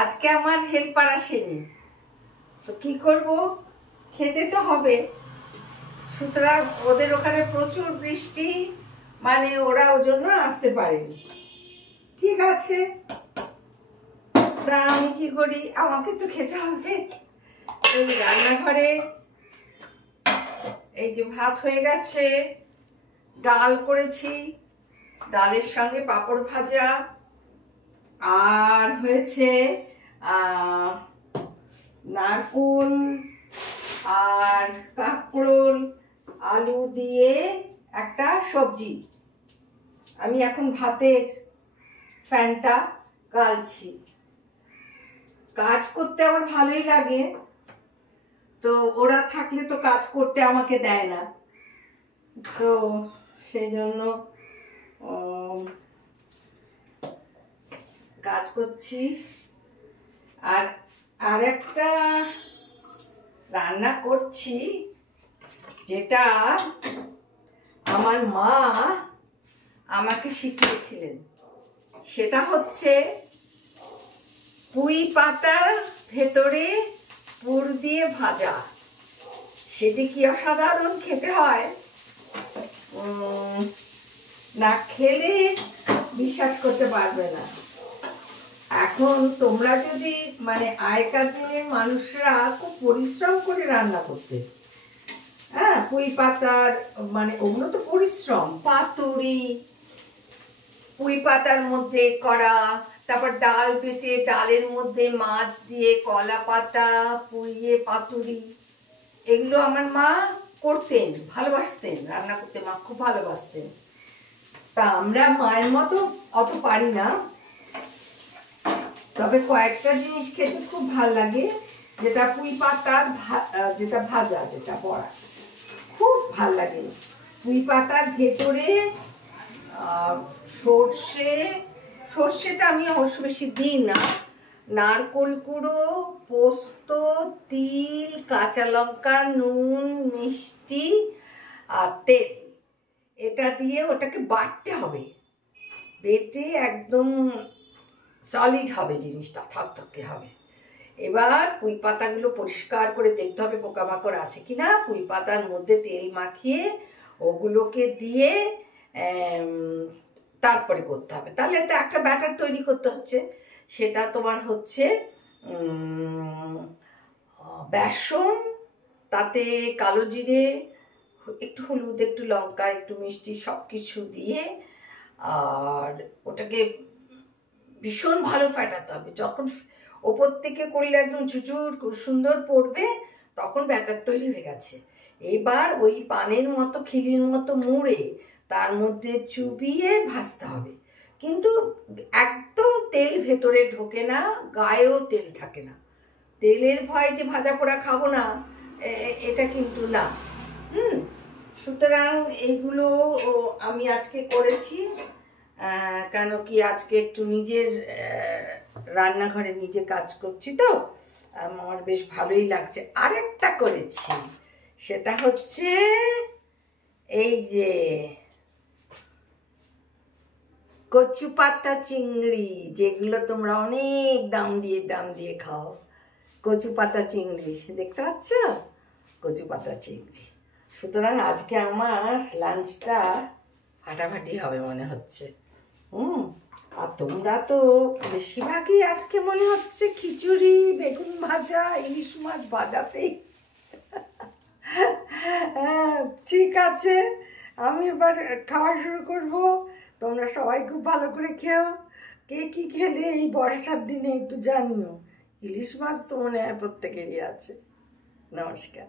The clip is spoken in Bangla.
আজকে আমার হেল্পার আসেনি, তো কি করব, খেতে তো হবে। সুতরাং ওদের ওখানে প্রচুর বৃষ্টি, মানে ওরা ওই জন্য আসতে পারেনি। ঠিক আছে, তা আমি কি করি, আমাকে তো খেতে হবে। ওই রান্নাঘরে এই যে ভাত হয়ে গেছে, ডাল করেছি, ডালের সঙ্গে পাঁপড় ভাজা, আর হয়েছে নারকোল আর কাঁকরোল আলু দিয়ে একটা সবজি। আমি এখন ভাতের ফ্যানটা গালছি। কাজ করতে আমার ভালোই লাগে, তো ওরা থাকলে তো কাজ করতে আমাকে দেয় না, তো সেই জন্য কাজ করছি। আর আরেকটা রান্না করছি, যেটা আমার মা আমাকে শিখিয়েছিলেন। সেটা হচ্ছে পুঁই পাতার ভেতরে পুর দিয়ে ভাজা। সেটি কি অসাধারণ খেতে হয়, না খেলে বিশ্বাস করতে পারবে না। এখন তোমরা যদি মানে আগেকার দিনের মানুষরা খুব পরিশ্রম করে রান্না করতে, হ্যাঁ, পুঁই পাতার মানে ওগুলো তো পরিশ্রম, পাতুরি পুঁই পাতার মধ্যে করা, তারপর ডাল বেটে ডালের মধ্যে মাছ দিয়ে কলা পাতা পুড়িয়ে পাতুরি, এগুলো আমার মা করতেন, ভালোবাসতেন রান্না করতে। মা খুব ভালোবাসতেন। তা আমরা মায়ের মতো অত পারি না, তবে কয়েকটা জিনিস খেতে খুব ভাল লাগে, যেটা পুঁই পাতার যেটা ভাজা, যেটা বড়া, খুব ভাল লাগে। পুঁই পাতার ভেতরে সর্ষেটা আমি অবশ্য বেশি দিই না, নারকোল কুড়ো, পোস্ত, তিল, কাঁচা লঙ্কা, নুন, মিষ্টি আর তেল, এটা দিয়ে ওটাকে বাটতে হবে। বেটে একদম সলিড হবে জিনিসটা, থকথকে হবে। এবার পুঁই পাতাগুলো পরিষ্কার করে দেখতে হবে পোকামাকড় আছে কিনা। পুঁই পাতার মধ্যে তেল মাখিয়ে ওগুলোকে দিয়ে তারপরে করতে হবে। তাহলে তো একটা ব্যাটার তৈরি করতে হচ্ছে। সেটা তোমার হচ্ছে বেসন, তাতে কালো জিরে, একটু হলুদ, একটু লঙ্কা, একটু মিষ্টি, সব কিছু দিয়ে আর ওটাকে ভীষণ ভালো ফেটাতে হবে। যখন ওপর থেকে করলে একদম ঝুঝুর সুন্দর পড়বে, তখন ব্যাটার তৈরি হয়ে গেছে। এবার ওই পানের মতো খিলির মতো মুড়ে তার মধ্যে চুবিয়ে ভাজতে হবে। কিন্তু একদম তেল ভেতরে ঢোকে না, গায়েও তেল থাকে না। তেলের ভয় যে ভাজা পোড়া খাবো না, এটা কিন্তু না। সুতরাং এইগুলো আমি আজকে করেছি, কেন কি আজকে একটু নিজের রান্নাঘরে নিজে কাজ করছি, তো আমার বেশ ভালোই লাগছে। আরেকটা করেছি, সেটা হচ্ছে এই যে কচু পাতা চিংড়ি, যেগুলো তোমরা অনেক দাম দিয়ে খাও। কচু পাতা চিংড়ি দেখতে পাচ্ছ, কচু পাতা চিংড়ি। সুতরাং আজকে আমার লাঞ্চটা ফাটাফাটি হবে মনে হচ্ছে। আর তোমরা তো বেশিরভাগই আজকে মনে হচ্ছে খিচুড়ি, বেগুন ভাজা, ইলিশ মাছ ভাজাতেই। ঠিক আছে, আমি এবার খাওয়া শুরু করব। তোমরা সবাই খুব ভালো করে খেও। কে কি খেলে এই বর্ষার দিনে একটু জানিও। ইলিশ মাছ তো মনে হয় প্রত্যেকেরই আছে। নমস্কার।